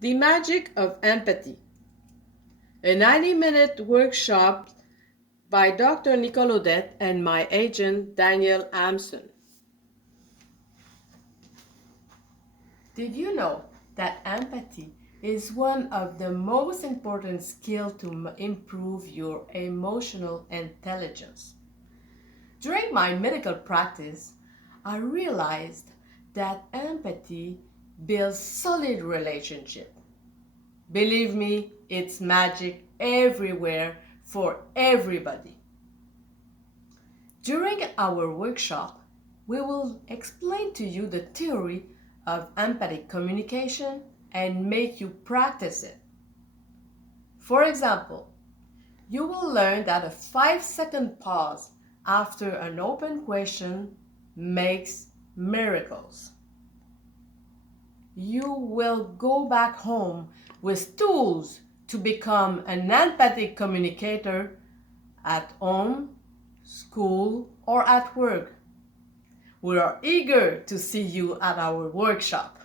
The Magic of Empathy, a 90-minute workshop by Dr. Nicole and my agent Daniel Hampson. Did you know that empathy is one of the most important skills to improve your emotional intelligence? During my medical practice, I realized that empathy builds solid relationships. Believe me, it's magic everywhere for everybody. During our workshop, we will explain to you the theory of empathic communication and make you practice it. For example, you will learn that a 5-second pause after an open question makes miracles. You will go back home with tools to become an empathic communicator at home, school, or at work. We are eager to see you at our workshop.